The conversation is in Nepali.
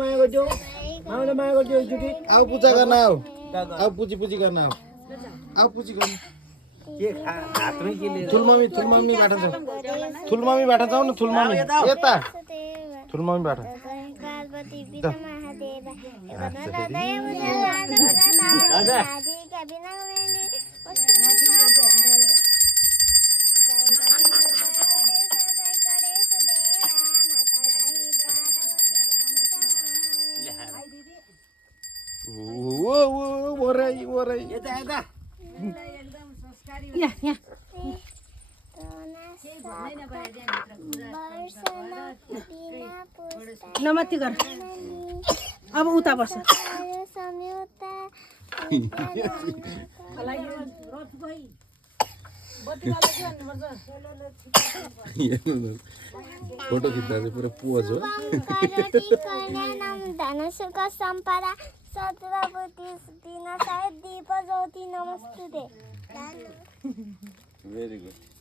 माया गरिदियो माउले माया गरिदियो एकचोटि आऊ पूजा गर्न आऊ आऊ पूजी गर्न आऊ आऊ पूजी गर्न के हातमै के लिएर ठुलमम्मी बाट जाऊ ठुलमम्मी बाट जाऊ न ठुलमम्मी यता ठुलमम्मी बाट ओरै यता यता नमस्ते गर अब उता बस्छ फोटो खिच्दा चाहिँ पुरा पोज हो धनुषुक सम्पदा सत्रवती दिन सायद दीप ज्योति नमस्ते भेरी गुड